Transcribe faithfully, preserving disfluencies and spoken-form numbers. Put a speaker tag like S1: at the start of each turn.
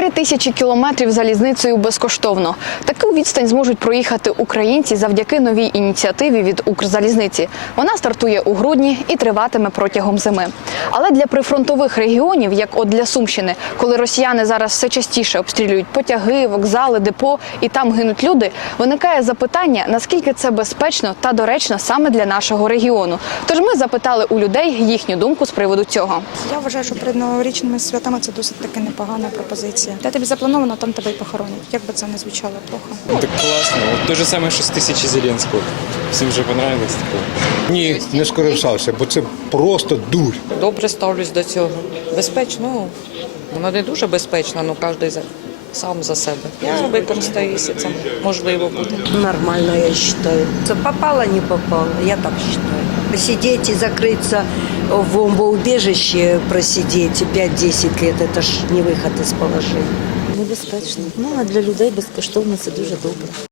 S1: Три тисячі кілометрів залізницею безкоштовно. Таку відстань зможуть проїхати українці завдяки новій ініціативі від Укрзалізниці. Вона стартує у грудні і триватиме протягом зими. Але для прифронтових регіонів, як от для Сумщини, коли росіяни зараз все частіше обстрілюють потяги, вокзали, депо і там гинуть люди, виникає запитання, наскільки це безпечно та доречно саме для нашого регіону. Тож ми запитали у людей їхню думку з приводу цього.
S2: Я вважаю, що перед новорічними святами це досить таки непогана пропозиція. Де тобі заплановано, там тебе й похоронять. Як би це не звучало плохо.
S3: Ну, так класно. От те ж саме, що з тисячі Зеленського. Всім вже понравилось таке.
S4: Ні, не скористався, бо це просто дурь.
S5: Добре ставлюсь до цього. Безпечно, ну, вона не дуже безпечна, ну кожен за, сам за себе. Я використаюся, це можливо буде.
S6: Нормально, я считаю. Попало, не попало, я так считаю. Посидеть и закрыться в бомбоубежище, просидеть п'ять-десять лет, это ж не выход из положения.
S7: Небезпечно. Ну, а для людей безкоштовно це дуже добре.